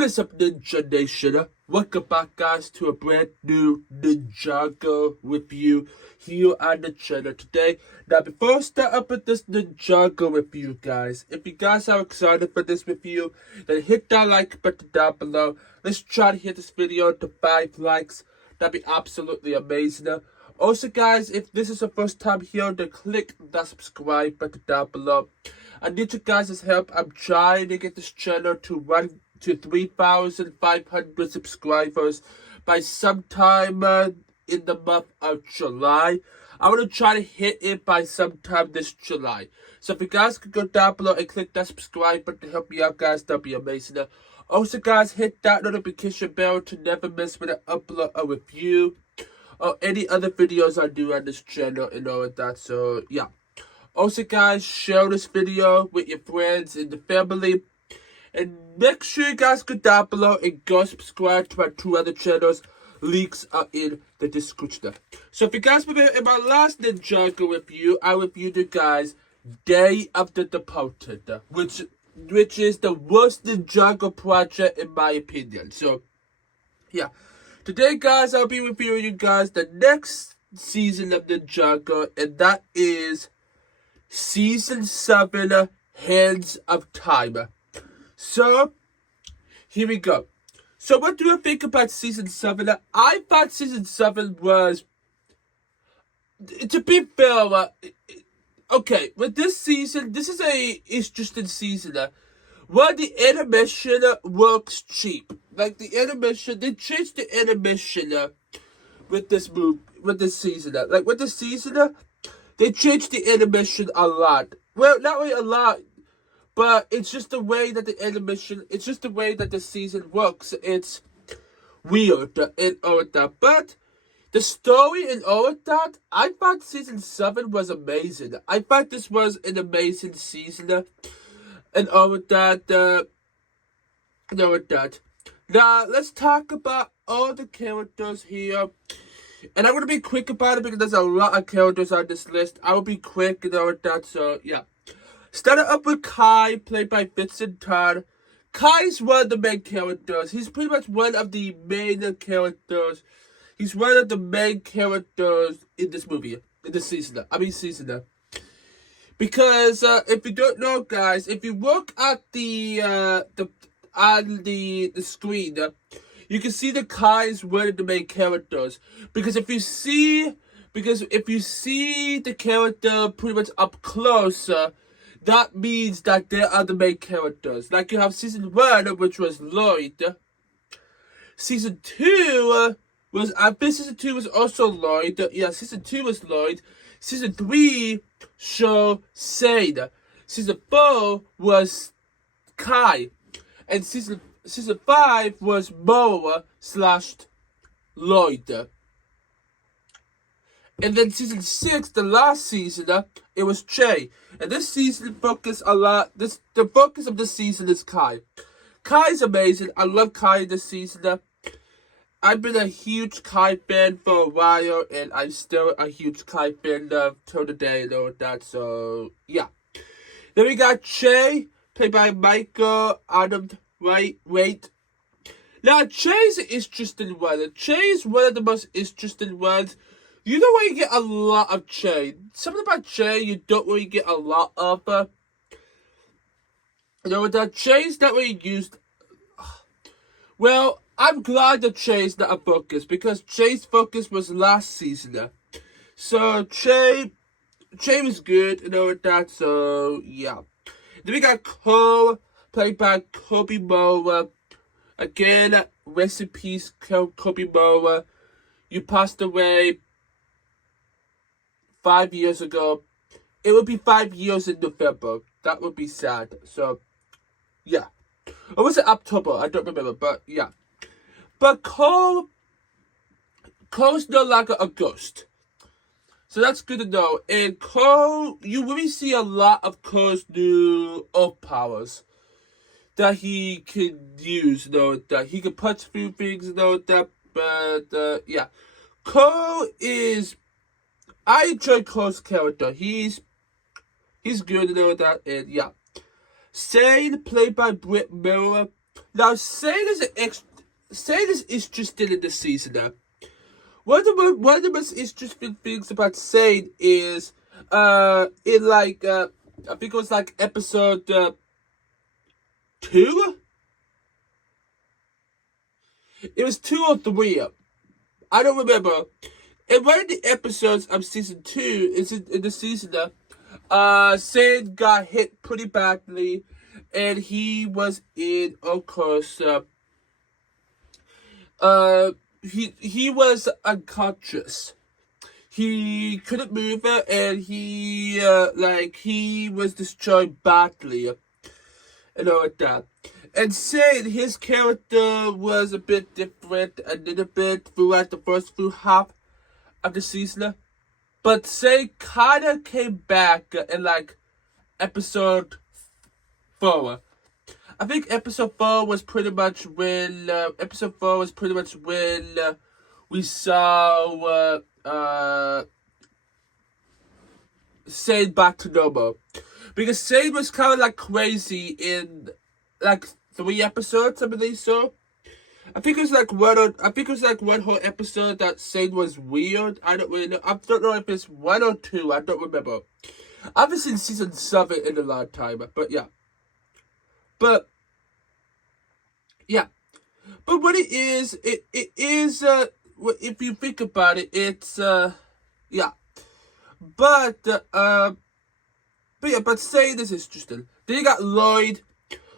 What is up, Ninja Nation? Welcome back, guys, to a brand new Ninjago review here on the channel today. Now, before I start up with this Ninjago review, guys, if you guys are excited for this review, then hit that like button down below. Let's try to hit this video to 5 likes. That'd be absolutely amazing. Also, guys, if this is your first time here, then click that subscribe button down below. I need you guys' help. I'm trying to get this channel to 3,500 subscribers by sometime in the month of July. I want to try to hit it by sometime this July. So if you guys could go down below and click that subscribe button to help me out, guys, that'd be amazing. Also, guys, hit that notification bell to never miss when I upload a review or any other videos I do on this channel and all of that. So yeah. Also, guys, share this video with your friends and the family. And make sure you guys go down below and go subscribe to my 2 other channels. Links are in the description. So if you guys remember, in my last Ninjago review, I reviewed you guys Day of the Deported, which is the worst Ninjago project in my opinion. So yeah, today, guys, I'll be reviewing you guys the next season of Ninjago, and that is Season 7, Hands of Time. So, here we go. So, what do you think about Season 7? I thought Season 7 was, to be fair, okay, with this season, this is a interesting season. Where the animation works cheap. Like, the animation, they changed the animation with this season. Like, with this season, they changed the animation a lot. Well, not really a lot, but it's just the way that the animation, it's just the way that the season works. It's weird and all of that. But the story and all of that, I thought Season 7 was amazing. I thought this was an amazing season and all of that. Now, let's talk about all the characters here. And I'm going to be quick about it because there's a lot of characters on this list. I'll be quick and all of that, so yeah. Starting up with Kai, played by Vincent Todd. Kai's one of the main characters. He's pretty much one of the main characters. He's one of the main characters in this movie, in this season. Season. Because if you don't know, guys, if you look at the screen, you can see that Kai is one of the main characters. Because if you see the character pretty much up close, that means that they are the main characters. Like you have Season 1, which was Lloyd. Season 2 was, I think Season 2 was also Lloyd. Yeah, Season 2 was Lloyd. Season 3 showed Sade. Season 4 was Kai. And Season 5 was Moa / Lloyd. And then Season 6, the last season, it was Che. And this season focused a lot, the focus of this season is Kai. Kai's amazing. I love Kai in this season. I've been a huge Kai fan for a while, and I'm still a huge Kai fan till today and all that, so yeah. Then we got Che, played by Michael Adam Wait. Now, Che's an interesting one. Che is one of the most interesting ones. You don't really get a lot of Che. Something about Che you don't really get a lot of. That Che's not really used. Well, I'm glad that Che's not a focus, because Che's focus was last season. So, Che was good and all that, so yeah. Then we got Cole, played by Kobe Moa. Again, rest in peace, Kobe Moa. You passed away 5 years ago. It would be 5 years in November. That would be sad. So, yeah. Or was it October? I don't remember, but yeah. But Cole's no longer a ghost. So that's good to know. And Cole, you really see a lot of Cole's new earth powers that he can use, that he can punch through things, that, but, yeah. Cole is, I enjoy Cole's character. He's good, that, and yeah. Sane, played by Britt Miller. Now, Sane is interested in this season now. One of the most interesting things about Sane is, in like, I think it was like episode 2? It was 2 or 3. I don't remember. In one of the episodes of season 2, in the season, Sane got hit pretty badly, and he was in, of course, he was unconscious. He couldn't move it, and he was destroyed badly, and all like that. And Sane, his character was a bit different, a little bit throughout the first few half of the season. But Sane kind of came back in like episode 4. I think episode 4 was pretty much when we saw Sane back to normal, because Sane was kind of like crazy in like 3 episodes, I believe so. I think it was like one whole episode that Sane was weird. I don't really know. I don't know if it's 1 or 2. I don't remember. I haven't seen season 7 in a long time, but yeah. But what it is, it is, if you think about it, it's, yeah. But Sane is interesting. Then you got Lloyd.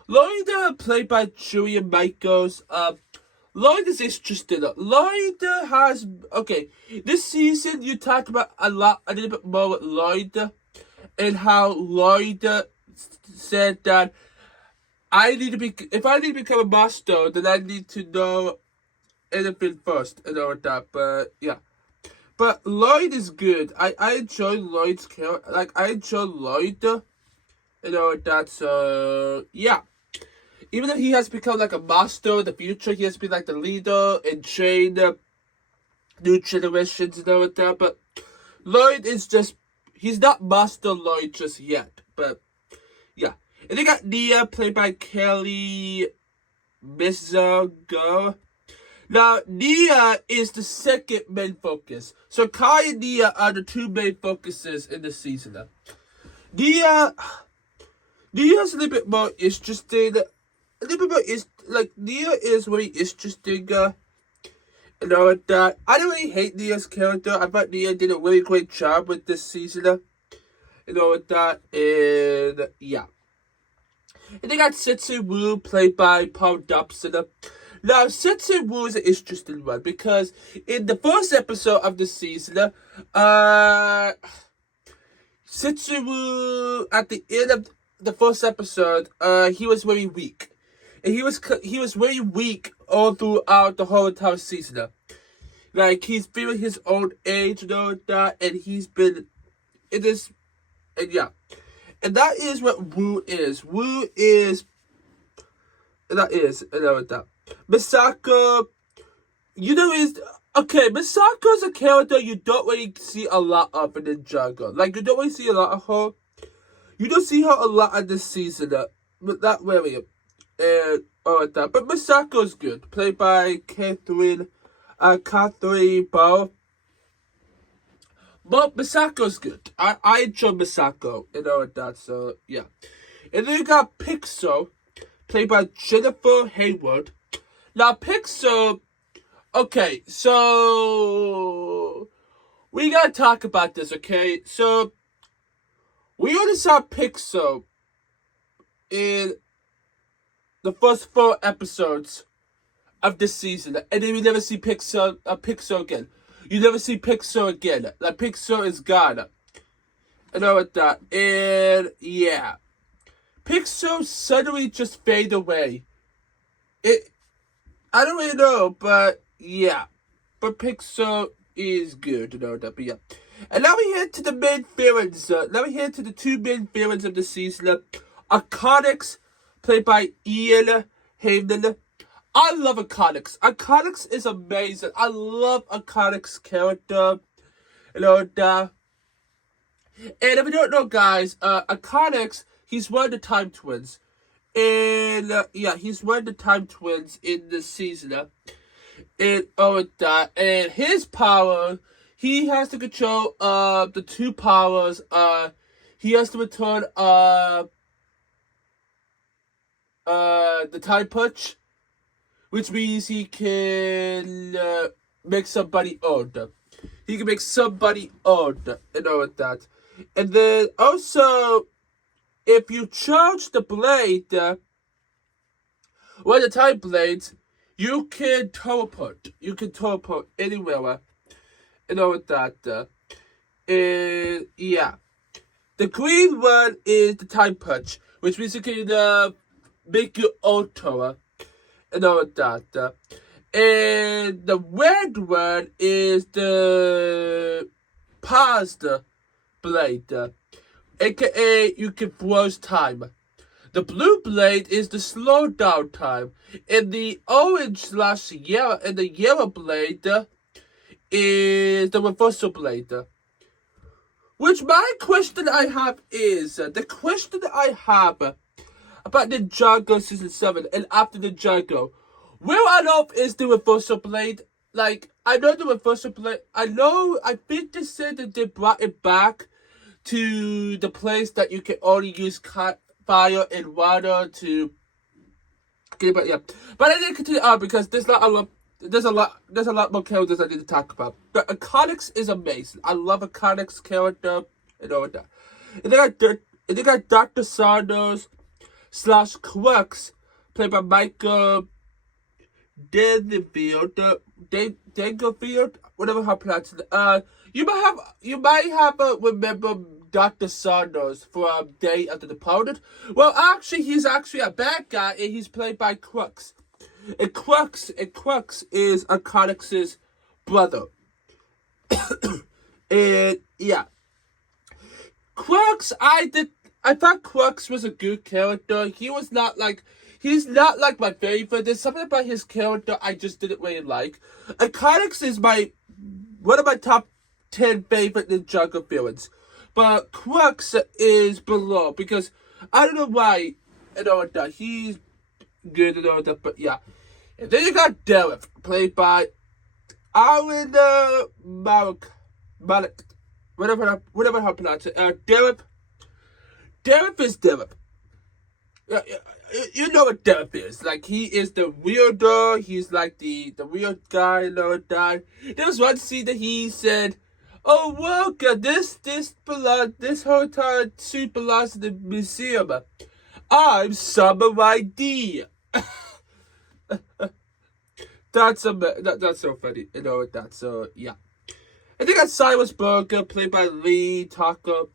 Lloyd, played by Julian Michaels. Lloyd is interesting. Lloyd has, okay, this season you talked about a little bit more with Lloyd, and how Lloyd said that if I need to become a master, then I need to know anything first, and all of that. But yeah, but Lloyd is good. I enjoy Lloyd's character. Like, I enjoy Lloyd, and all of that. So yeah, even though he has become like a master in the future, he has been like the leader and train new generations and all of that. But Lloyd is just, he's not Master Lloyd just yet. But yeah. And they got Nia, played by Kelly Mizago. Now, Nia is the second main focus. So Kai and Nia are the 2 main focuses in the season. Nia's a little bit more interesting. Nia is very interesting. And all of that. I don't really hate Nia's character. I thought Nia did a really great job with this season. And all of that. And yeah. And they got Setsu Wu, played by Paul Dobson. Now, Setsu Wu is an interesting one, because in the first episode of the season, Setsu Wu, at the end of the first episode, he was very weak. And he was very weak all throughout the whole entire season. Like, he's feeling his old age and all that, and he's been in this, and yeah. And that is what Wu is. That. Misako, Misako's a character you don't really see a lot of in Ninjago. Like, you don't really see a lot of her. You don't see her a lot in this season, but not really. And all of that. But Misako's good. Played by Catherine Ball. But Misako's good. I enjoy Misako and all of that, so yeah. And then you got Pixel, played by Jennifer Hayward. Now, Pixel, okay, so we gotta talk about this, okay? So, we only saw Pixel in the first 4 episodes of this season, and then we never see Pixel again. You never see Pixel again. Like, Pixel is gone. And all of that. And yeah. Pixel suddenly just fade away. I don't really know, but yeah. But Pixel is good and all that, but yeah. And now we head to the main villains. Now we head to the 2 main villains of the season. Iconics, played by Ian Hayden. I love Iconics. Iconics is amazing. I love Iconics' character. And all that. And if you don't know, guys, Iconics, he's one of the Time Twins. And yeah, he's one of the time twins in the season. And that. And his power, he has to control the two powers. He has to return the time punch, which means he can make somebody old. He can make somebody old, that. And then also, if you charge the blade, the time blades, you can teleport. You can teleport anywhere, that. And yeah. The green one is the time punch, which means you can make you alter, that. And the red one is the paused blade, aka you can pause time. The blue blade is the slow down time, and the orange/yellow and the yellow blade is the reversal blade. Which my question I have is, the question I have about Ninjago Season 7 and after Ninjago, where on earth is the reversal blade? Like, I know the reversal blade, I think they said that they brought it back to the place that you can only use fire and water to get it, but yeah. But I need to continue on because there's a lot more characters I need to talk about. The Iconics is amazing. I love Iconics character and all that. And they got Dr. Saunders / Crux, played by Michael Dangerfield, whatever how to pronounce it. You might have remember Dr. Saunders from Day of the Departed. Well, actually, he's actually a bad guy, and he's played by Crux. And Crux is Iconics' brother. And yeah, Crux, I thought Crux was a good character. He's not like my favorite. There's something about his character I just didn't really like. Iconics is one of my top 10 favorite Ninjago villains. But Crux is below because I don't know why, he's good and all that, but yeah. And then you got Derek, played by Alan Malik, whatever how to pronounce it. Derek is Derek. You know what Derek is. Like, he is the weirdo. He's like the weird guy and all that. There was one scene that he said, "Oh, look, this hotel suit belongs to the museum. I'm Samurai D." That's so funny, that. So yeah, I think that's Cyrus Burger, played by Lee Taka.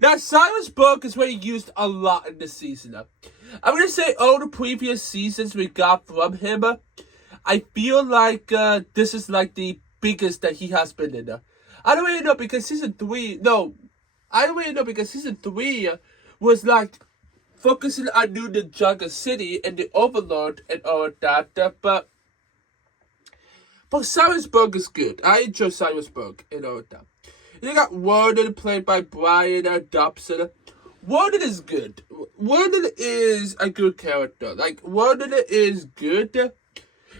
Now Cyrus Burger is really used a lot in this season. I'm gonna say all the previous seasons we got from him, I feel like this is like the biggest that he has been in. I don't really know because season 3 was like focusing on New Ninjago City and the Overlord and all that, but Cyrusburg is good. I enjoy Cyrusburg and all that. You got Warden, played by Brian Dobson. Warden is good. Warden is a good character. Like, Warden is good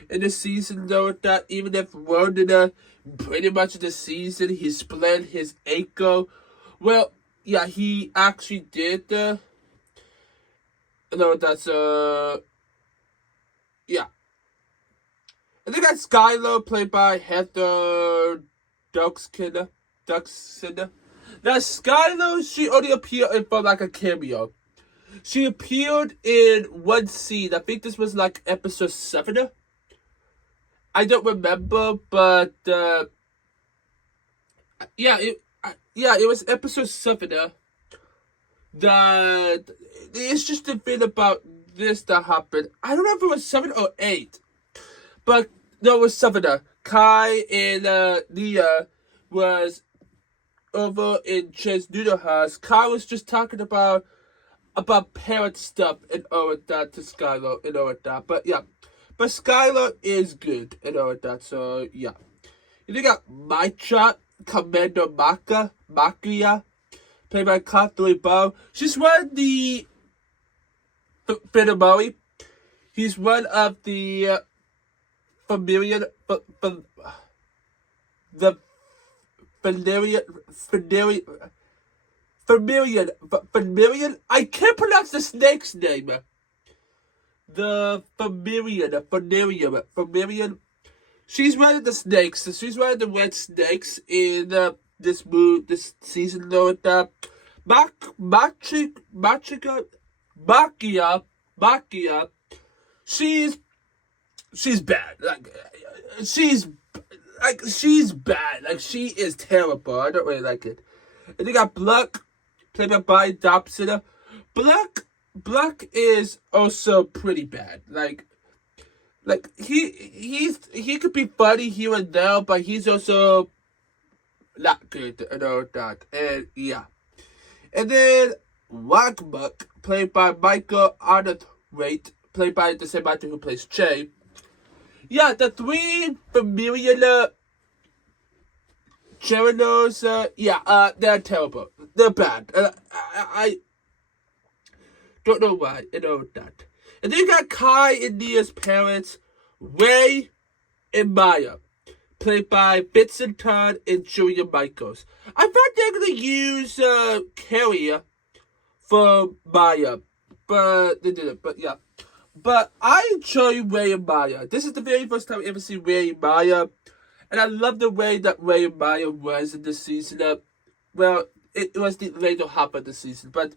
in the season, though, that even if Warden, pretty much in the season, he split his ankle. Well, yeah, he actually did, yeah. And they got Skylar, played by Heather Duxkin. Now, Skylar, she only appeared for like a cameo. She appeared in one scene. I think this was like episode 7. I don't remember, but it was episode 7. That it's just a bit about this that happened. I don't know if it was 7 or 8, but no, it was 7. Kai and Nia was over in Chen's noodle house. Kai was just talking about parent stuff and all of that to Skylar and all of that. But yeah, but Skylar is good and all of that. So yeah, you got Maicha, Commander Makia, played by Kathleen Bow. She's one of the Finamori. He's one of the familiar, the familiar. I can't pronounce the snake's name. The familiar. She's one of the snakes. So she's one of the red snakes in this season. Though, Bakia. She's bad. She's bad. Like, she is terrible. I don't really like it. And you got Bluck, played by Brian Dobson. Bluck is also pretty bad. Like he could be funny here and there, but he's also not good. You know that. And yeah. And then Wagmuck, played by Michael Arnold-Waite, played by the same actor who plays Che. Yeah, the three familiar Cherinos, they're terrible. They're bad. I don't know why. You know that. And then you got Kai and Nia's parents, Ray and Maya, played by Vincent Todd and Julia Michaels. I thought they were going to use Carrie for Maya, but they didn't. But yeah. But I enjoy Ray and Maya. This is the very first time I ever see Ray and Maya. And I love the way that Ray and Maya was in this season. Well, it was the later half of the season, but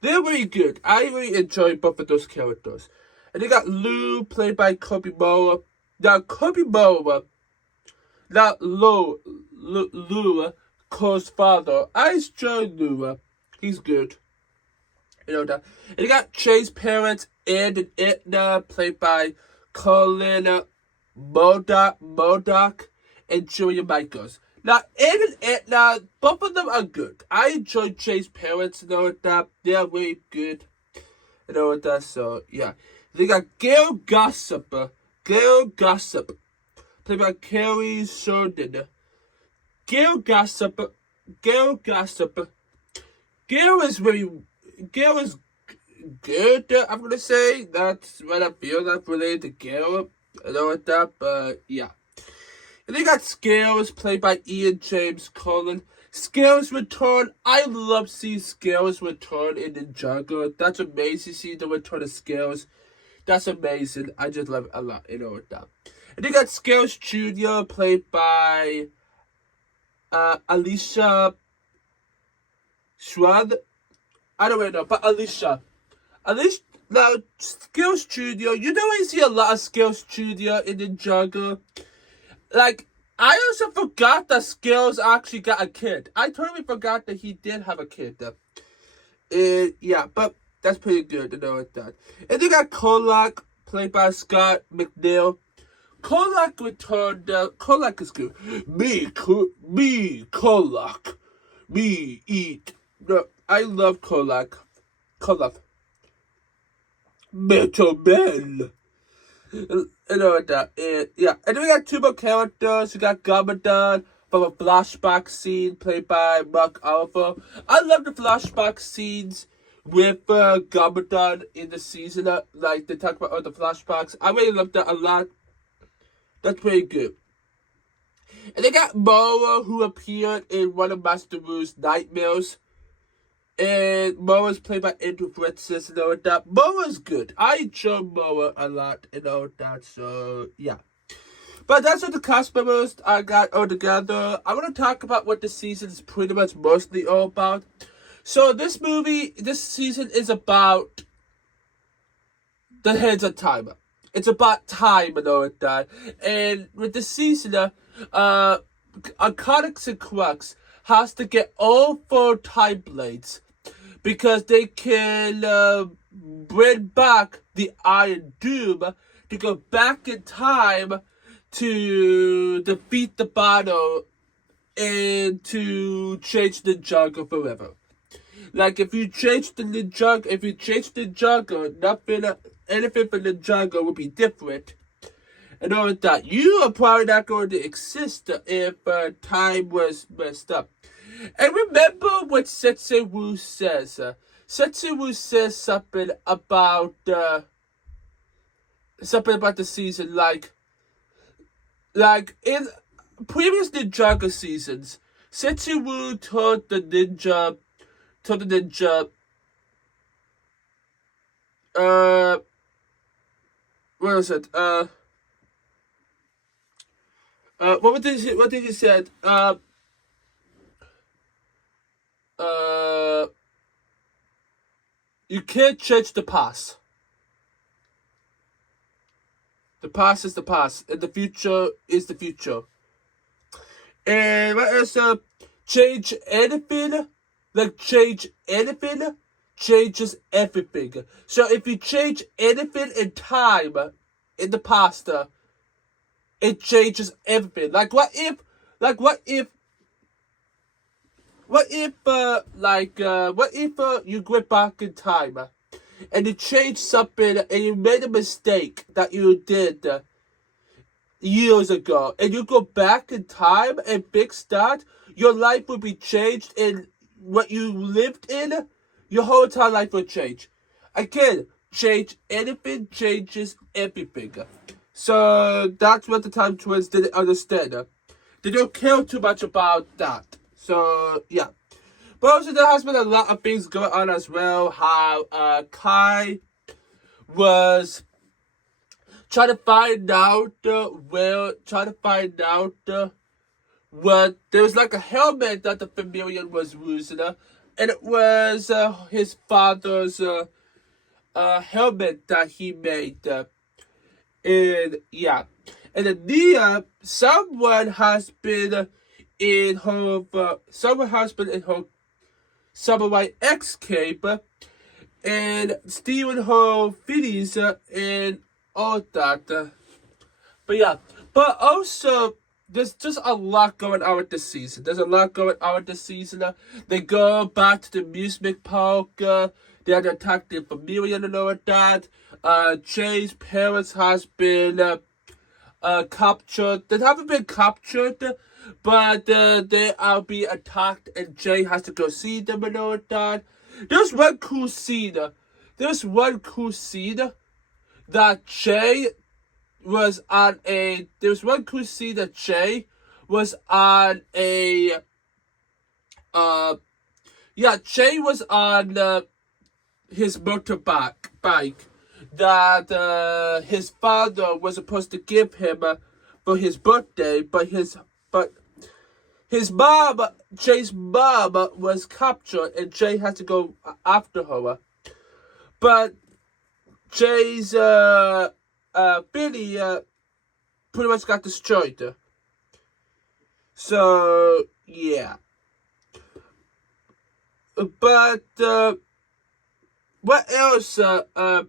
they're really good. I really enjoy both of those characters. And you got Lou, played by Kobe Moa. Now, Kobe Moa, not Lou, Cole's father. I enjoy Lou. He's good. You know that. And you got Che's parents, Ed and Edna, played by Colin Modoc and Julia Michaels. Now, Ed and Edna, both of them are good. I enjoy Che's parents, you know that. They're really good. You know that, so, yeah. They got Gail Gossip, played by Carrie Sheridan. Gail Gossip. Gail is good, I'm gonna say. That's what I feel like related to Gail. I know what that, but yeah. And they got Scales, played by Ian James Cullen. Scales return. I love seeing Scales return in Ninjago. That's amazing, seeing the return of Scales. That's amazing. I just love it a lot, you know what that. And they got Scales Jr., played by Alicia Schwad. I don't really know, but Alicia, now, Skills Jr., you know I see a lot of Skills Jr. in Ninjago. Like, I also forgot that Skills actually got a kid. I totally forgot that he did have a kid. Yeah, but that's pretty good to know with that. And they got Kolak, played by Scott McNeil. Kolak returned. Kolak is good. Me, Kolak. Me, eat. No, I love Kolak. Metal Man. You know what that is. Yeah. And then we got two more characters. We got Gamadon from a flashback scene played by Mark Oliver. I love the flashback scenes with Gamadon in the season. Like, they talk about all the flashbacks. I really love that a lot. That's pretty good. And they got Moa, who appeared in one of Master Wu's nightmares. And Moa's played by Andrew Francis, you know that. Moa's good. I enjoy Moa a lot, you know that, so yeah. But that's what the cast members I got all together. I want to talk about what the season is pretty much mostly all about. So this season is about the Hands of Time. It's about time, you know that. And with the season, Iconics and Crux has to get all 4 Time Blades because they can bring back the Iron Doom to go back in time to defeat the battle and to change Ninjago forever. Like, if you change Ninjago, anything for Ninjago would be different. And all of that. You are probably not going to exist if time was messed up. And remember what Sensei Wu says. Setsuwu says something about the season, like in previous Ninjago seasons, Setsuwu told the ninja, what was it? What did he said? You can't change the past. The past is the past, and the future is the future. And what else? Change anything, changes everything. So if you change anything in time, in the past, it changes everything. What if you go back in time and you change something and you made a mistake that you did years ago, and you go back in time and fix that, your life will be changed, and what you lived in, your whole entire life will change. Again, change anything changes everything. So that's what the Time Twins didn't understand. They don't care too much about that. So yeah. But also there has been a lot of things going on as well. How Kai was trying to find out what there was like a helmet that the Familian was using, and it was his father's helmet that he made, and yeah, and then someone has been in her Samurai X cape, and stealing her feelings and all that. But yeah, but also there's just a lot going on with this season. They go back to the amusement park. They had attacked the family and all of that. Jay's parents has been captured. They haven't been captured, but they are being attacked, and Jay has to go see them and all of that. There's one cool scene that Jay was on a. There's one cool scene that Jay was on a. Jay was on his motorbike that his father was supposed to give him for his birthday, but his mom, Jay's mom, was captured, and Jay had to go after her. But Jay's Billy pretty much got destroyed. So yeah. But what else that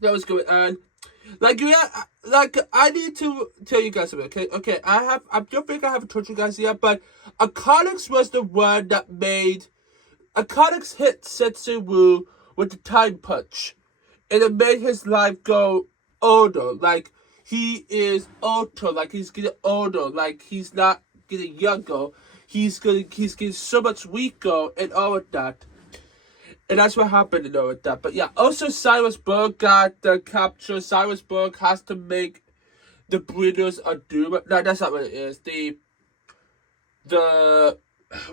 was going on? I need to tell you guys something, okay? I don't think I haven't told you guys yet, but Akonics was the one that made. Akonics hit Setsuwu with the time punch, and it made his life go older. Like, he is older, like he's getting older, like he's not getting younger. He's getting so much weaker and all of that. And that's what happened and all of that. But yeah, also Cyrus Berg got the capture. Cyrus Berg has to make the breeders a doom. No, that's not what it is. The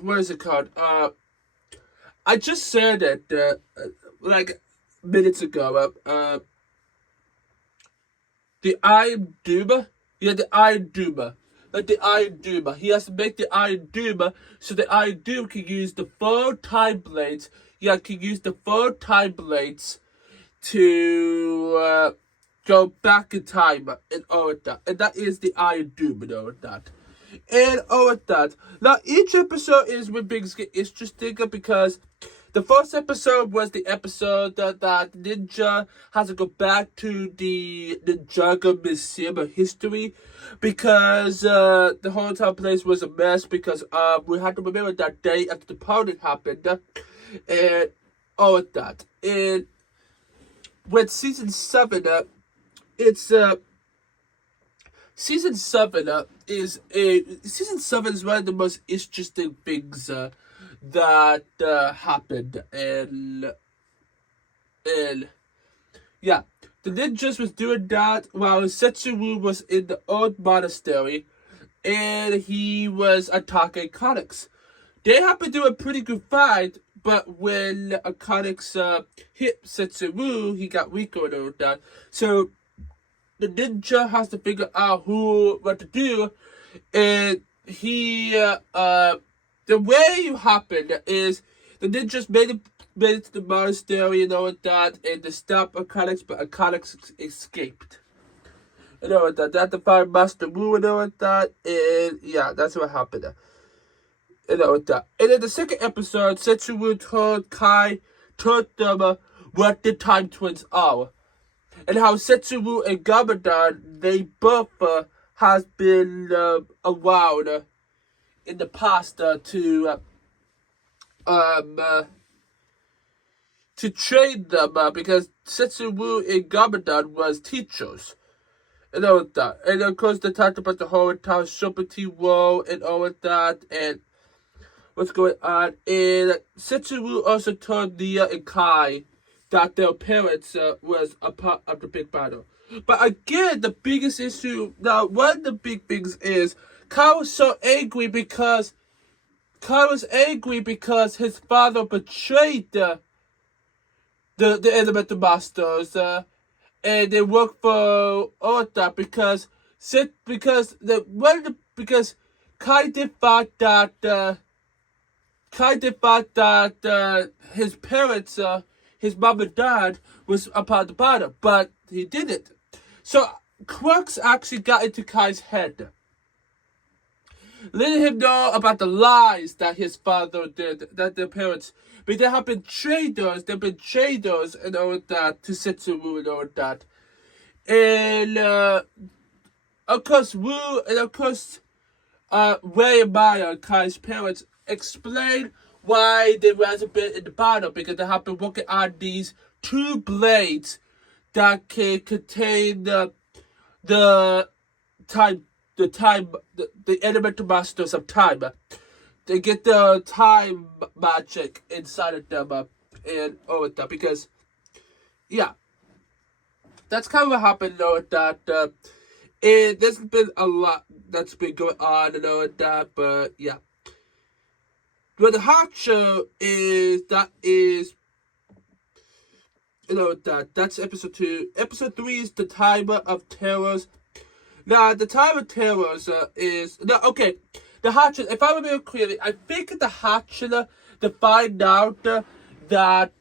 what is it called? I just said it like minutes ago. The Iron Doomer. Yeah, the Iron Doomer. Like the Iron Doomer. He has to make the Iron Doomer so the Iron Doomer can use the 4 time blades. Yeah, can use the 4 time blades to go back in time and all of that. And that is the Iron Doomer and all of that. And all of that. Now, each episode is when things get interesting because the first episode was the episode that Ninja has to go back to the Ninjago Museum of History because the whole entire place was a mess because we had to remember that day after the party happened and all of that. And with season 7, Season 7 is one of the most interesting things that happened. And yeah, the ninjas was doing that while Setsuwu was in the old monastery, and he was attacking Iconics. They happened to do a pretty good fight, but when Iconics hit Setsuwu, he got weaker and all that. So the ninja has to figure out what to do, and the way it happened is the ninjas made it to the monastery and all of that, and they stopped Iconics, but Iconics escaped. You know what that? They had to find Master Wu and all of that, and yeah, that's what happened. You know what that? And in the second episode, Setsuwu told them what the time twins are, and how Setsuwu and Gamadon, they both has been around in the past to train them because Setsuwu and Gamadon was teachers. And all of that. And of course they talked about the whole entire Shopati role and all of that and what's going on. And Setsuwu also told Nia and Kai that their parents was a part of the big battle. But again, the biggest issue, now one of the big things is Kai was so angry because his father betrayed the elemental masters, and they work for Ota because Kai did find that his parents, his mom and dad, was a part of the battle, but he didn't. So Crux actually got into Kai's head, letting him know about the lies that his father did, that their parents, but they have been traitors, and all that to Setsuwu and all that. And of course Ray and Maya, Kai's parents, explain why they wasn't been in the battle, because they have been working on these two blades that can contain the elemental masters of time. They get the time magic inside of them and all of that, because yeah, that's kind of what happened though with that. And there's been a lot that's been going on and all of that, but yeah. But the hot show is that's episode 2. Episode 3 is the Timer of Terrors. Now, the Time of Terrors is... No, okay. The Hatchet, if I remember clearly, I think the Hatchet, they find out that...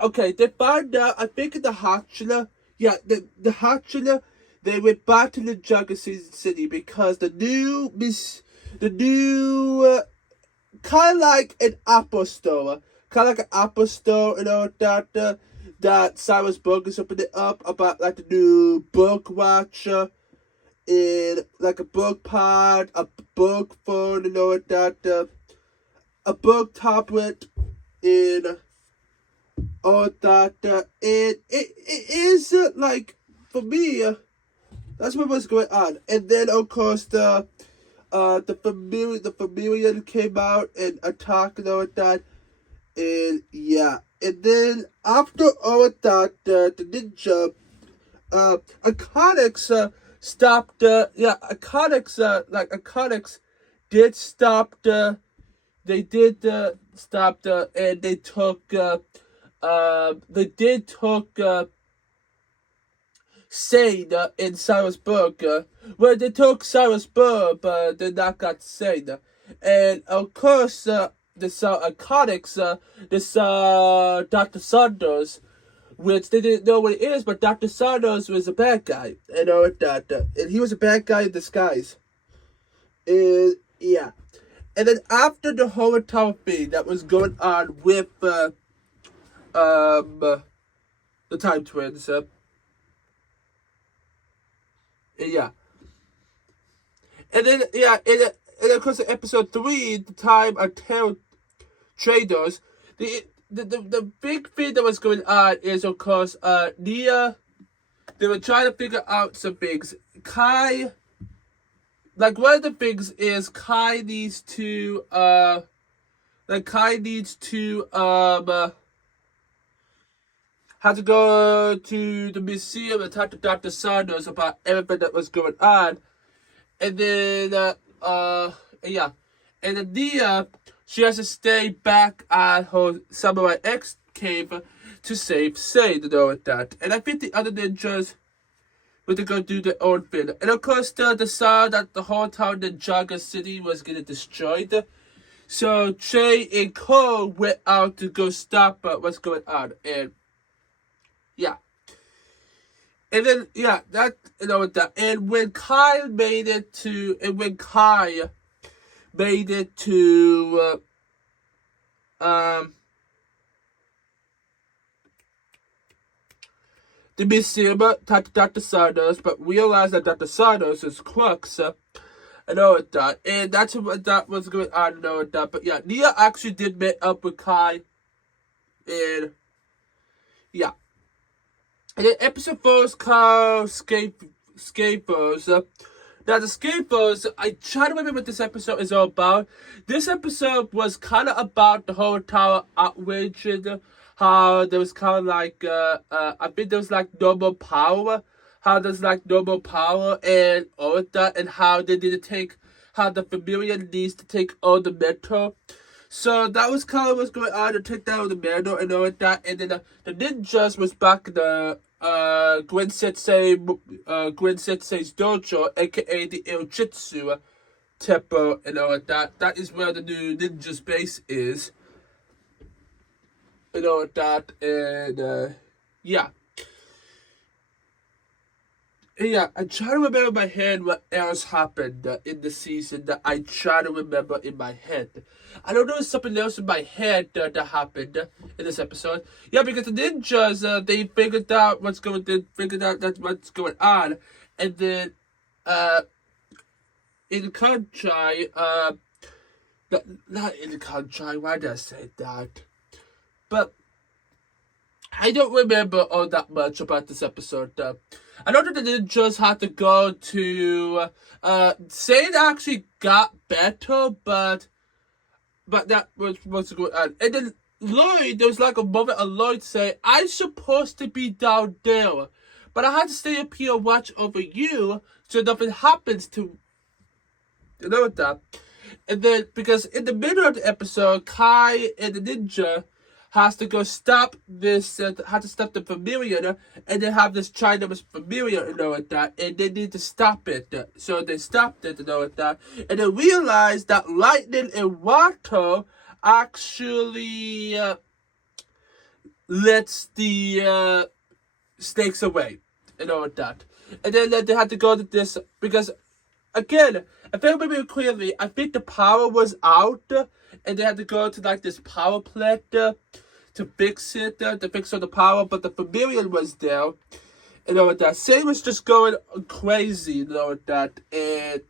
okay, they find out, I think the Hatchet... Yeah, the Hatchet, they went back to the Ninjago City because the new... kind of like an Apple store. Kind of like an Apple store, you know, that Cyrus Book is opening up about, like, the new book watcher. In like a book pod, a book phone, you know that a book tablet, in all that. It is like for me. That's what was going on, and then of course the familiar came out and attacked and all that, and yeah, and then after all that, the ninja, Iconics. Stopped Iconics did stop and they took Sane in Cyrusburg. Well, they took Cyrusburg, but they not got Sane. And of course, this Iconics, this Dr. Saunders, which they didn't know what it is, but Dr. Saunders was a bad guy, and all that, and he was a bad guy in disguise. And yeah, and then after the whole entire thing that was going on with the Time Twins, yeah, and then yeah, and of course in episode 3, the Time of Terror Traders, the big thing that was going on is, of course, Nia, they were trying to figure out some things. Kai, like, one of the things is Kai needs to that Kai needs to had to go to the museum and talk to Dr. Saunders about everything that was going on. And then, yeah. And then Nia, she has to stay back at her Samurai X cave to save Sane, with that. And I think the other ninjas were to go do their own thing. And of course, they decided that the whole town Ninjago City was getting destroyed. So Jay and Cole went out to go stop what's going on. And yeah. And then, yeah, that, that. And when Kai made it to, the museum, talked to Dr. Saunders, but realized that Dr. Saunders is crooks, that. And that's what that was going on, that. But yeah, Nia actually did meet up with Kai, and yeah. And then episode 4 is called Skateboards. Now, the Skateboards, I try to remember what this episode is all about. This episode was kind of about the whole tower outrage, how there was kind of like, I think there was like normal power, how there's like normal power and all of that, and how they need to take, how the familiar needs to take all the mental. So that was kind of what's going on to take down the Mando and all of that. And then the ninjas was back in the Gwen Sensei's dojo, aka the Jitsu temple and all of that. That is where the new ninja's base is. And all of that. And yeah. Yeah, I try to remember in my head what else happened in the season that I try to remember in my head. I know there was something else in my head that happened in this episode. Yeah, because the ninjas, they figured out what's going on. And then, in the country, not in the country, why did I say that? But I don't remember all that much about this episode. I know that the ninjas had to go to Sane actually got better, but that was what's going on. And then Lloyd, there was like a moment of Lloyd saying, "I'm supposed to be down there, but I had to stay up here and watch over you so nothing happens to that." And then because in the middle of the episode, Kai and the ninja has to go stop this, had to stop the familiar, and they have this China's familiar and all like that, and they need to stop it. So they stopped it and all like that, and they realized that lightning and water actually lets the snakes away and all like that. And then they had to go to this, because again, if I remember clearly, I think the power was out, and they had to go to like this power plant to fix it, to fix all the power, but the familiar was there, and all of that. Same was just going crazy, and all of that, and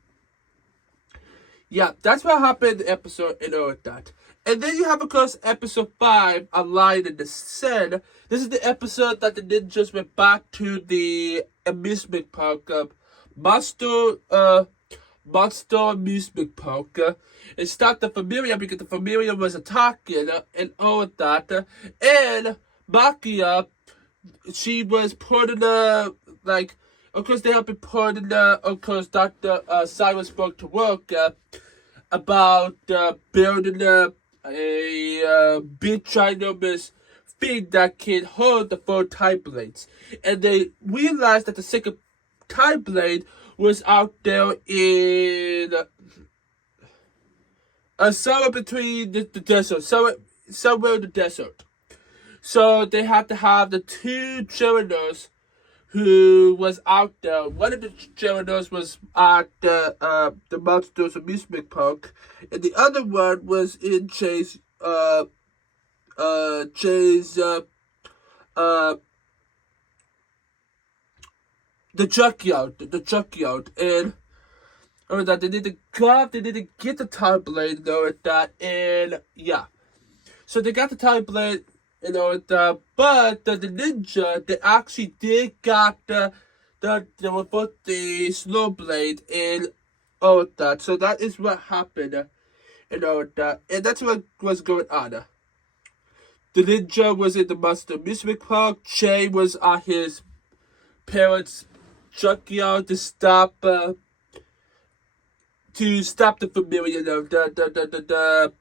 yeah, that's what happened in the episode, and all of that. And then you have, of course, episode 5, A Line in the Sand. This is the episode that the ninjas went back to the amusement park, Monster Amusement Park, and stopped the familiar because the familiar was attacking and all of that. And Makia, she was putting like, of course they have been putting of course Dr. Cyrus spoke to work about building a big ginormous thing that can hold the 4 time blades. And they realized that the second time blade was out there in somewhere between the desert, somewhere in the desert. So they had to have the 2 journalists who was out there. One of the journalists was at the Monsters Amusement Park, and the other one was in Jay's the junkyard, and that they need to get the time blade, that, and yeah. So they got the time blade, that, but the ninja, they actually did got they were both the slow blade and all of that. So that is what happened and that's what was going on. The ninja was in the monster amusement park. Jay was at his parents' junkyard to stop the familiar, the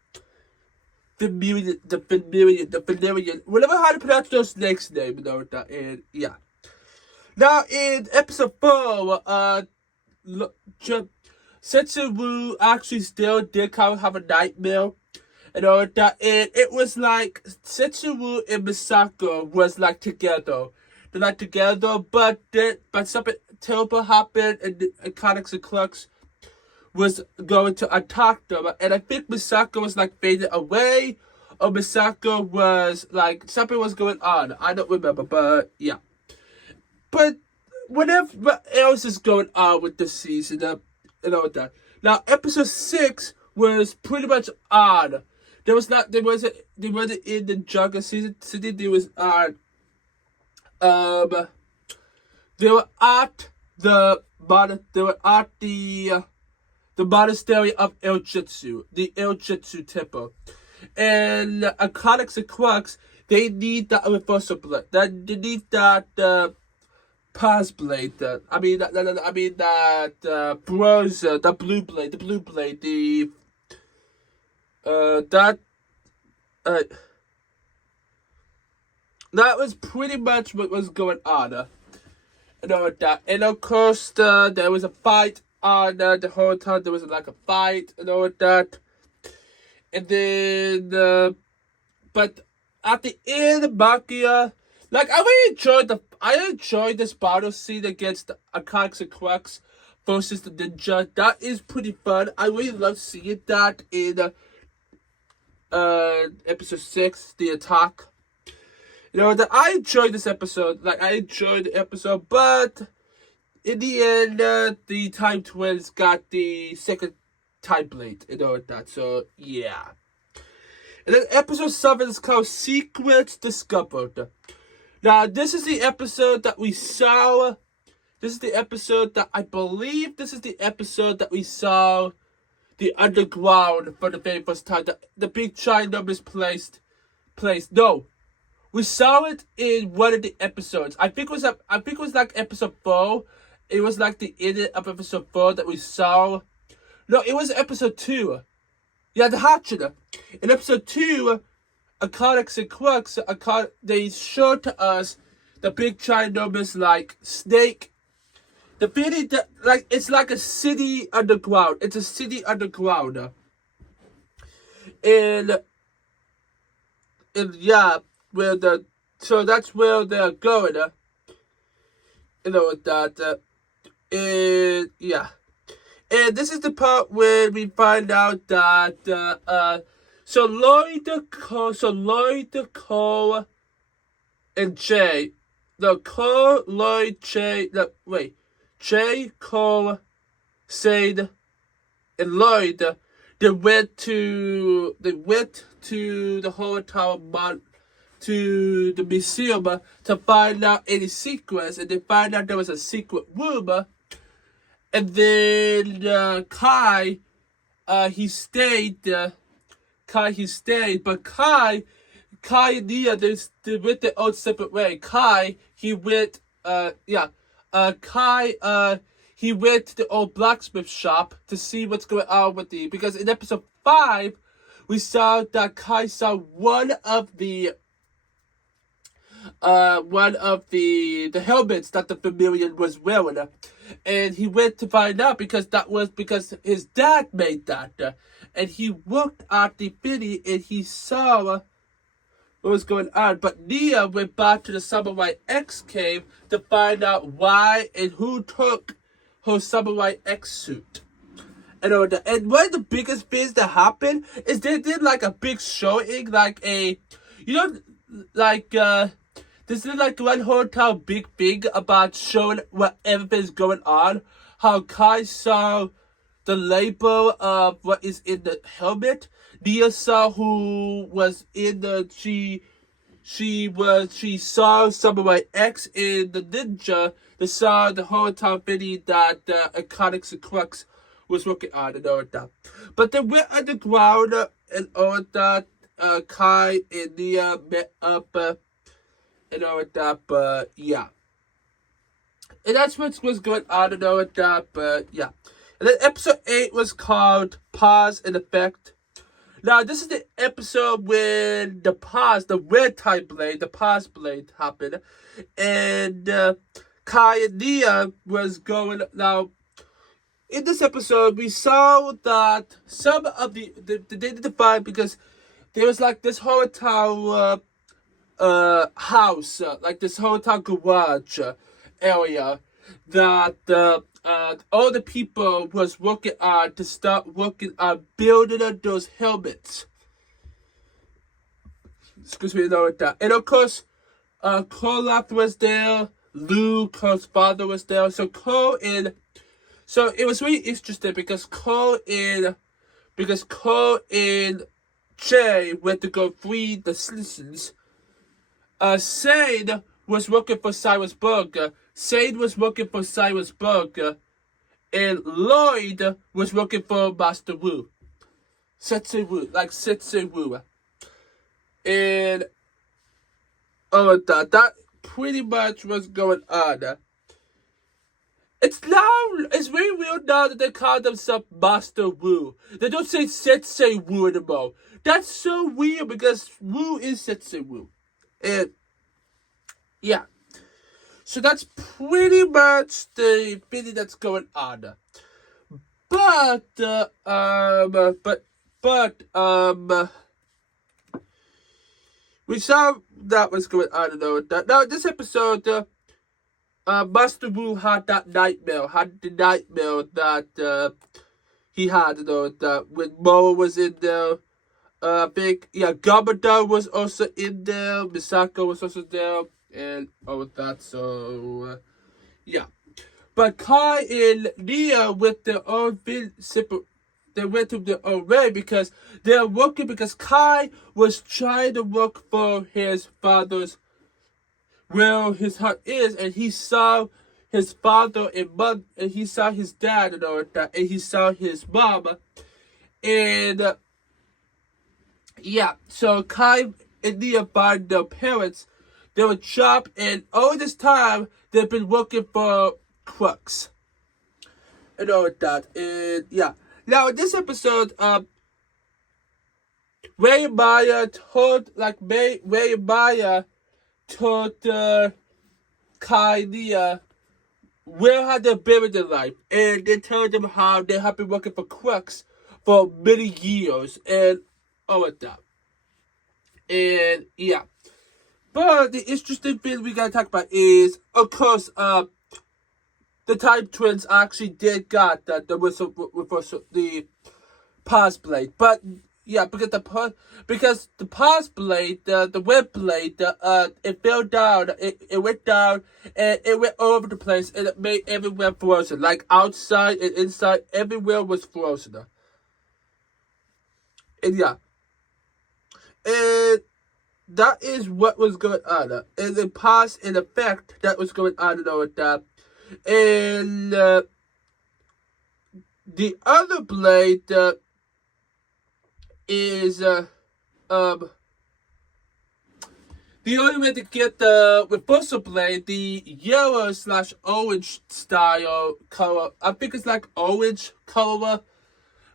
familiar, whatever how to pronounce those next name, and yeah. Now in episode 4, Setsuwu actually still did kind of have a nightmare. And it was like Setsuwu and Misako was like together. They're like together, but something terrible happened, and Iconics and Clucks was going to attack them. And I think Misako was like fading away, or Misako was like something was going on. I don't remember, but yeah. But whatever else is going on with this season, and all that. Now episode 6 was pretty much odd. There wasn't in the Ninjago season. There was on. They were at the monastery of Jitsu, the Jitsu temple, and Iconics and Crux. They need that reversal blade. They need that Paz blade. That bronze, the blue blade, that was pretty much what was going on. And of course, there was a fight on the whole time. There was like a fight and all that. And then, but at the end, Makia, like I enjoyed this battle scene against Iconics and Crux versus the ninja. That is pretty fun. I really love seeing that in episode 6, the attack. That I enjoyed this episode. Like, I enjoyed the episode, but in the end, the Time Twins got the second Time Blade. That. So, yeah. And then episode 7 is called Secrets Discovered. Now, this is the episode that we saw. This is the episode that I believe we saw the underground for the very first time. The big giant was placed. No. We saw it in one of the episodes. I think it was like episode 4. It was like the end of episode 4 that we saw. No, it was episode 2. Yeah, the Hachina. In episode 2, Iconics and Crux, they showed to us the big ginormous like snake. The feeling that like it's like a city underground. It's a city underground. And yeah. So that's where they're going, and yeah. And this is the part where we find out that, so Lloyd, Cole, and Jay, Jay, Cole, Sade, and Lloyd, they went to the hotel to the museum to find out any secrets, and they find out there was a secret room. And then Kai, he stayed, but Kai and Nia, they went their own separate way. Kai, he went, he went to the old blacksmith shop to see what's going on with because in episode 5, we saw that Kai saw one of the helmets that the familiar was wearing, and he went to find out because his dad made that, and he looked at the video and he saw what was going on. But Nia went back to the Samurai X cave to find out why and who took her Samurai X suit. And one of the biggest things that happened is they did like a big showing, like a, this is like one hotel big thing about showing what everything's going on. How Kai saw the label of what is in the helmet. Nia saw who was in the she saw Samurai X in the ninja. They saw the whole time video that Iconics and Crux was working on and all that. But they went underground and all that. Kai and Nia met up and all that, but yeah. And that's what was going on and all that, but yeah. And then episode 8 was called Pause and Effect. Now, this is the episode when the red type blade, the pause blade happened. And Kai and Nia was going. Now, in this episode, we saw that some of they didn't define because there was like this hotel house, like this hotel garage area that all the people was working on to start working on building up those helmets. Excuse me, know that. And of course, Cole was there. Lou, Cole's father, was there. So it was really interesting because Cole and Jay went to go free the citizens. Sade was working for Cyrus Burger. Sade was working for Cyrus Burger. And Lloyd was working for Master Wu. Sensei Wu. And that pretty much was going on. It's very weird now that they call themselves Master Wu. They don't say Sensei Wu anymore. That's so weird because Wu is Sensei Wu. And yeah. So that's pretty much the video that's going on. But we saw that was going on and all that. Now this episode, Master Wu had the nightmare that he had and all that when Moa was in there. Gabada was also in there, Misako was also there, and all of that, so, yeah. But Kai and Nia with their own they went to their own way because they're working, because Kai was trying to work for his father's, where his heart is, and he saw his father and mother, and he saw his dad and all that, and he saw his mom, and, yeah, so Kai and Nia find their parents. They were chopped, and all this time they've been working for Crux and all that. And yeah, now in this episode, Ray and Maya told Kai and Nia where had they been in life, and they told them how they have been working for Crux for many years and all of that. And yeah. But the interesting thing we gotta talk about is, of course, the Type Twins actually did got the pause blade. But yeah, because the pause blade, the web blade, it fell down, it went down, and it went all over the place, and it made everywhere frozen. Like outside and inside, everywhere was frozen. And yeah. And that is what was going on. And the pause and effect that was going on and all of that. And the other blade is the only way to get the reversal blade, the yellow/orange style color. I think it's like orange color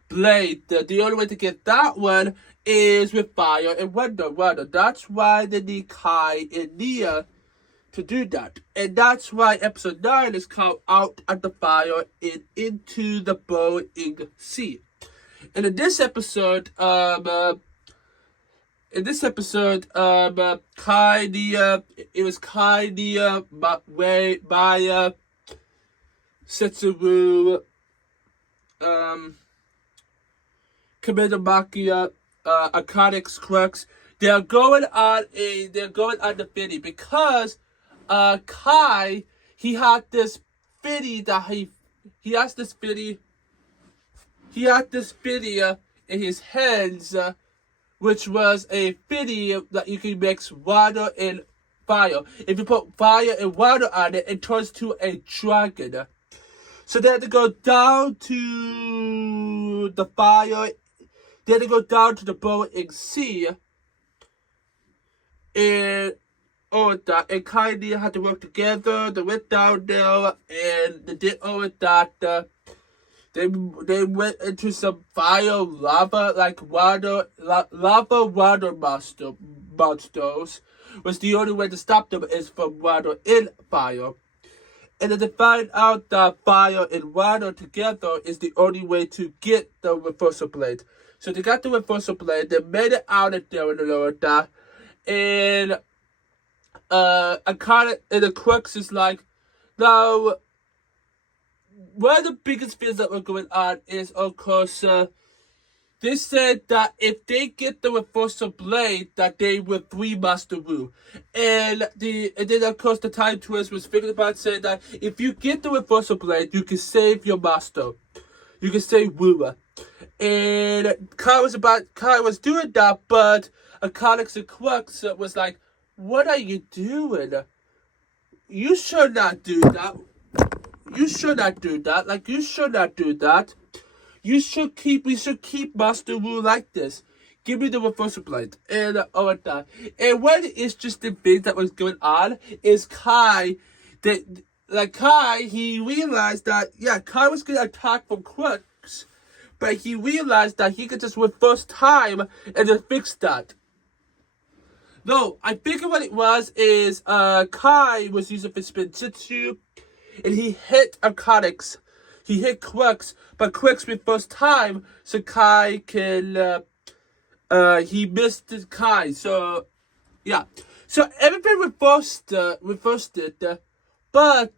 blade. The only way to get that one is with fire and water. That's why they need Kai and Nia to do that. And that's why episode 9 is called Out at the Fire and Into the Burning Sea. And in this episode, Kai, Nia, it was Kai, Nia, Ray, Maya, Setsubu, Commander Makia, Iconics Crux. They're going on the fitty because Kai, he had this fitty that he has this fitty in his hands, which was a fitty that you can mix water and fire. If you put fire and water on it, it turns to a dragon. So they had to go down to the fire. They had to go down to the Baltic Sea. And all that. And Kai and Nia had to work together. They went down there and they did all of that. They went into some fire, lava, like lava water monsters. Was the only way to stop them is from water in fire. And then they find out that fire and water together is the only way to get the reversal blade. So they got the reversal blade, they made it out of there and all of that. And the crux is like, now, one of the biggest things that were going on is, of course, they said that if they get the reversal blade, that they will free Master Wu. And then, of course, the Time Twist was thinking about saying that if you get the reversal blade, you can save your master. You can save Wu. And Kai was doing that, but Iconics and Crux was like, what are you doing? You should not do that. You should not do that. Like, you should not do that. We should keep Master Wu like this. Give me the reversal blade. And all of that. And one interesting thing that was going on is Kai, he realized that, yeah, Kai was getting attacked from Crux, but he realized that he could just reverse time and just fix that. No, I think what it was is Kai was using for Spinjitzu, and he hit Iconics. He hit Crux, but Crux reversed time, so Kai can, he missed Kai, so, yeah. So everything reversed it, but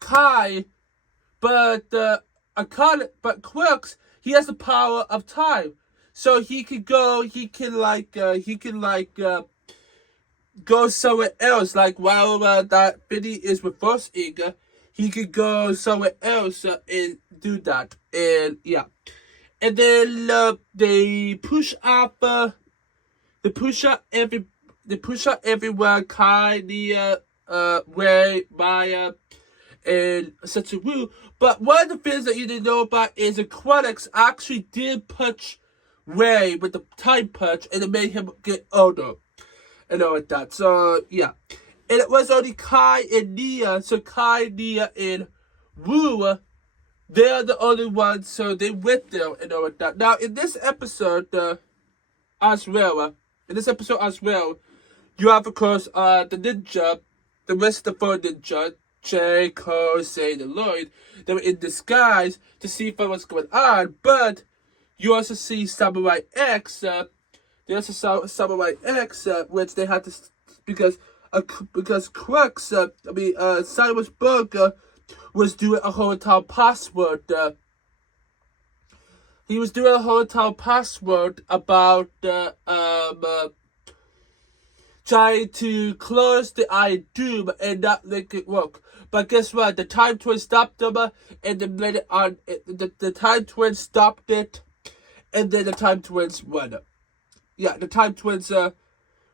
Crux, he has the power of time. So he can go somewhere else, like while that Vinny is reversing, he could go somewhere else and do that, and yeah. And then they push up everyone, Kai, Nia, Ray, Maya, and Setsuwu. But one of the things that you didn't know about is the Aquatics actually did punch Ray with the time punch, and it made him get older and all of that. So yeah, and it was only Kai and Nia. So Kai, Nia, and Wu, they're the only ones. So they went there and all of that. Now in this episode as well, you have of course the ninja, the rest of the four ninja, Jay, Ko, Sane, and Lloyd. They were in disguise to see what's going on, but you also see Samurai X. They also saw Samurai X, which they had to, because Crux, Simon's Burger was doing a hotel password. He was doing a hotel password about trying to close the Eye Doom and not make it work. But guess what? The Time Twin stopped them, and they made it on. The Time Twin stopped it, and then the Time Twins won. Yeah, the Time Twins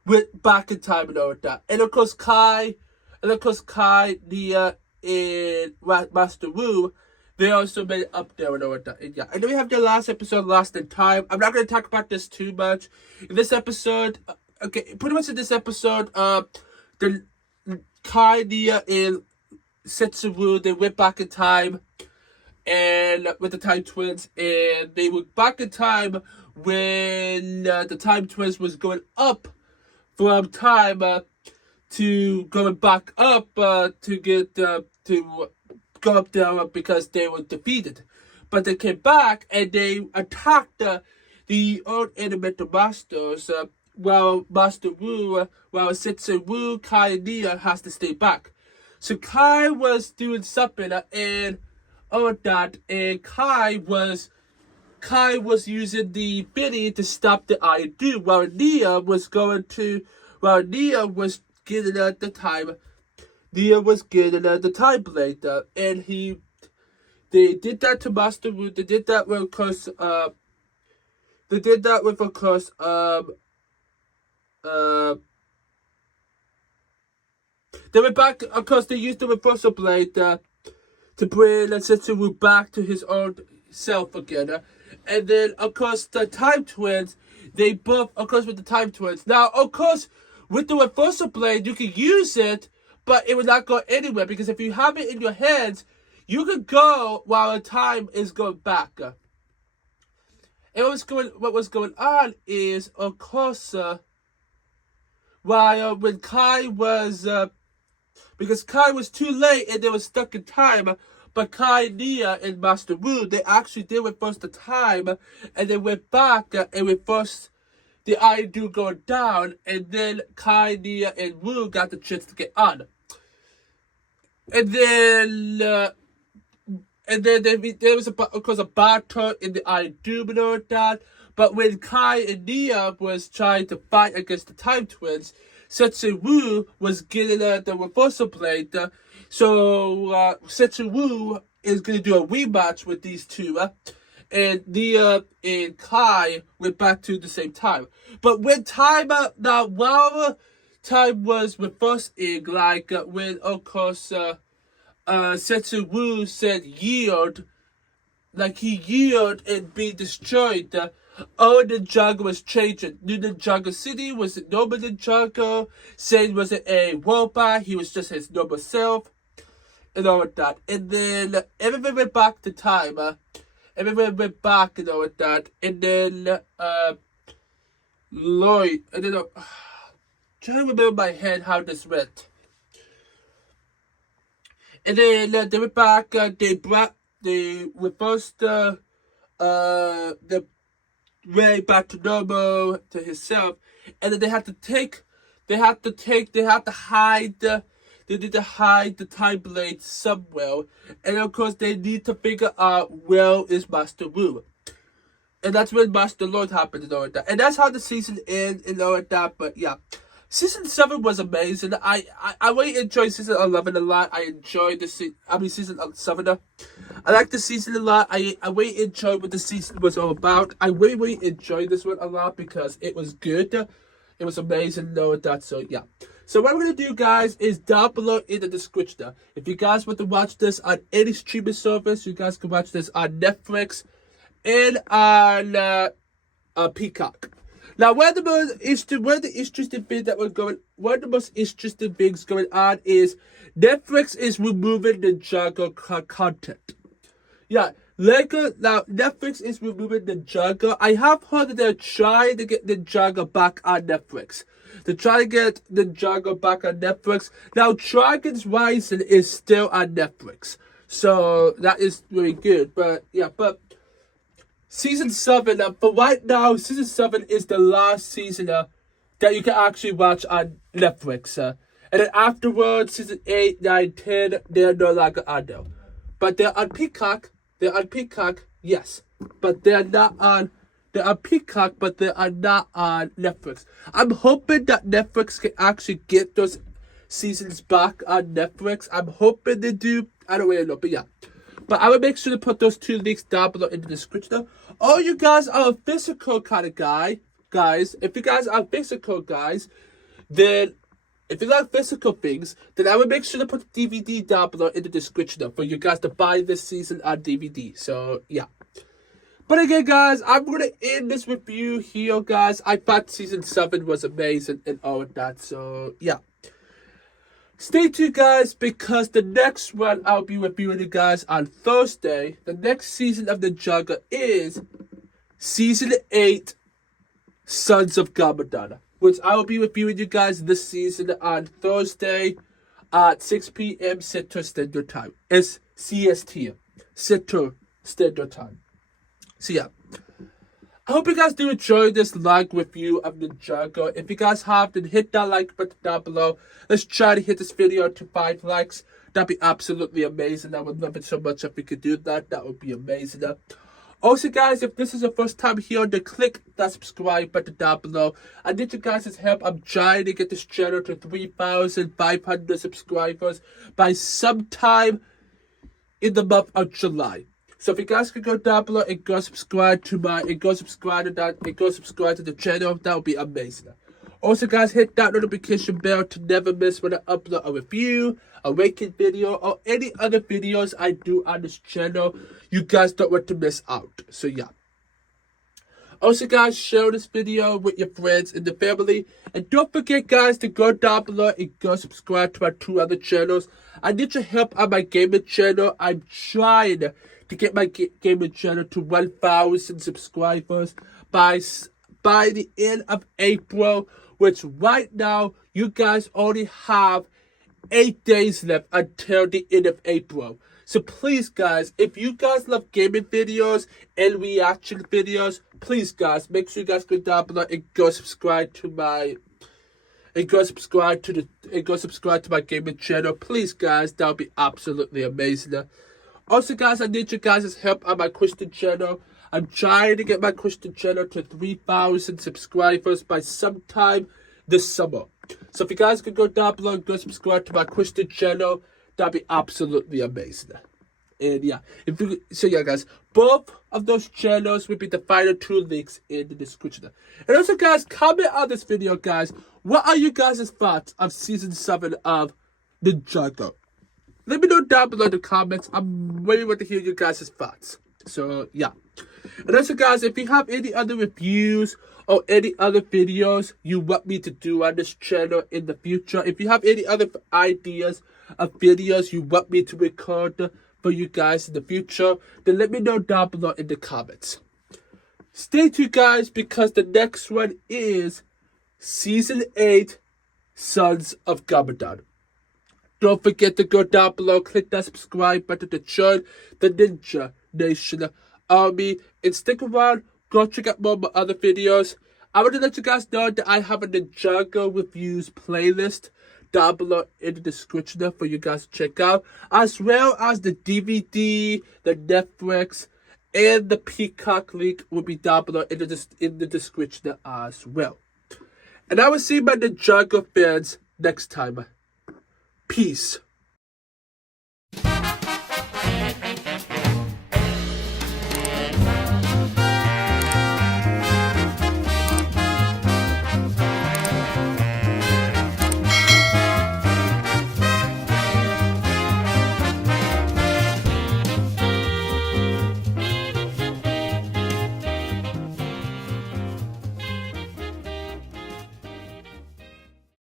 went back in time and all of that. And of course Kai, Nia, and Master Wu, they also made it up there and all of that. And yeah, and then we have the last episode, Lost in Time. I'm not going to talk about this too much. In this episode, pretty much in this episode, the Kai, Nia, and Setsuwu, they went back in time, and with the Time Twins, and they went back in time when the Time Twins was going up from time to going back up to get to go up there because they were defeated. But they came back and they attacked the old elemental masters, while Setsuwu, Kai, and Nia has to stay back. So Kai was doing something and all that, and Kai was using the ability to stop the Eye Doom, while Nia was getting the time blade, and they did that to Master Wu. They did that with, of course, they went back, of course, they used the reversal blade, to bring Spinjitzu back to his own self again. And then, of course, the Time Twins, they both, of course, with the Time Twins. Now, of course, with the reversal blade, you can use it, but it will not go anywhere, because if you have it in your hands, you can go while the time is going back. And what was going on is, of course, when Kai was, because Kai was too late and they were stuck in time, but Kai, Nia, and Master Wu, they actually did reverse the time, and they went back and reversed the idol going down, and then Kai, Nia, and Wu got the chance to get on. And then there was, of course, a battle in the idol and that. But when Kai and Nia was trying to fight against the Time Twins, Spinjitzu Wu was getting the reversal blade. So Spinjitzu Wu is going to do a rematch with these two. And Nia and Kai went back to the same time. But when while time was reversing, like when, of course, Spinjitzu Wu said yield, like he yielded and be destroyed, all Ninjago was changing. New Ninjago City was it normal Ninjago. Sane wasn't a robot. He was just his normal self. And all of that. And then everyone went back to time. Everyone went back and all of that. And then Lloyd. And then trying to remember my head how this went. And then they went back. They reversed the way back to normal to himself, and then they had to hide the time blade somewhere, and of course they need to figure out where is Master Wu, and that's when Master Lord happened and all of that, and that's how the season ends and all of that. But yeah, season 7 was amazing. I really enjoyed season 11 a lot. I enjoyed season 7. I like the season a lot. I really enjoyed what the season was all about. I really enjoyed this one a lot because it was good. It was amazing and all of that. So yeah. So what I'm going to do, guys, is down below in the description. If you guys want to watch this on any streaming service, you guys can watch this on Netflix and on Peacock. Now, one of the most interesting things going on is Netflix is removing Ninjago content. Yeah, Netflix is removing Ninjago. I have heard that they're trying to get Ninjago back on Netflix. They're trying to get Ninjago back on Netflix. Now, Dragon's Rising is still on Netflix. So, that is really good. But, yeah, Season 7, but right now, Season 7 is the last season that you can actually watch on Netflix. And then afterwards, Season 8, 9, 10, they're no longer on there. But they're on Peacock. Yes. But they're on Peacock, but they are not on Netflix. I'm hoping that Netflix can actually get those seasons back on Netflix. I'm hoping they do. I don't really know, but yeah. But I will make sure to put those 2 links down below in the description. Oh, you guys are a physical kind of guys. If you guys are physical guys, then if you like physical things, then I will make sure to put the DVD down below in the description for you guys to buy this season on DVD. So, yeah. But again, guys, I'm going to end this review here, guys. I thought Season 7 was amazing and all of that. So, yeah. Stay tuned, guys, because the next one I'll be reviewing you guys on Thursday. The next season of Ninjago is Season 8, Sons of Gamadana, which I will be reviewing you guys this season on Thursday at 6 p.m. Central Standard Time. It's CST, Central Standard Time. So, yeah. I hope you guys do enjoy this like review of Ninjago. If you guys have, then hit that like button down below. Let's try to hit this video to 5 likes. That'd be absolutely amazing. I would love it so much if we could do that. That would be amazing. Also, guys, if this is your first time here, then click that subscribe button down below. I need you guys' help. I'm trying to get this channel to 3,500 subscribers by sometime in the month of July. So if you guys can go down below and go subscribe to the channel, that would be amazing. Also, guys, hit that notification bell to never miss when I upload a review, a ranking video, or any other videos I do on this channel. You guys don't want to miss out. So, yeah. Also, guys, share this video with your friends and the family. And don't forget, guys, to go down below and go subscribe to my 2 other channels. I need your help on my gaming channel. I'm trying to get my gaming channel to 1,000 subscribers by the end of April. Which right now, you guys only have 8 days left until the end of April. So please, guys, if you guys love gaming videos and reaction videos, please, guys, make sure you guys go down below and go subscribe to my my gaming channel. Please, guys, that would be absolutely amazing. Also, guys, I need you guys' help on my Christian channel. I'm trying to get my Christian channel to 3,000 subscribers by sometime this summer. So if you guys could go down below and go subscribe to my Christian channel, that'd be absolutely amazing. And yeah, yeah, guys, both of those channels will be the final 2 links in the description. And also, guys, comment on this video, guys. What are you guys' thoughts of season 7 of Ninjago? Let me know down below in the comments. I'm really want to hear you guys' thoughts. So yeah. And also, guys, if you have any other reviews or any other videos you want me to do on this channel in the future, if you have any other ideas of videos you want me to record for you guys in the future, then let me know down below in the comments. Stay tuned, guys, because the next one is Season 8, Sons of Gamadan. Don't forget to go down below, click that subscribe button to join the Ninja Nation Army, and stick around, go check out more of my other videos. I want to let you guys know that I have a Ninjago Reviews playlist down below in the description for you guys to check out, as well as the DVD, the Netflix, and the Peacock link will be down below in the description as well. And I will see my Ninjago fans next time. Peace.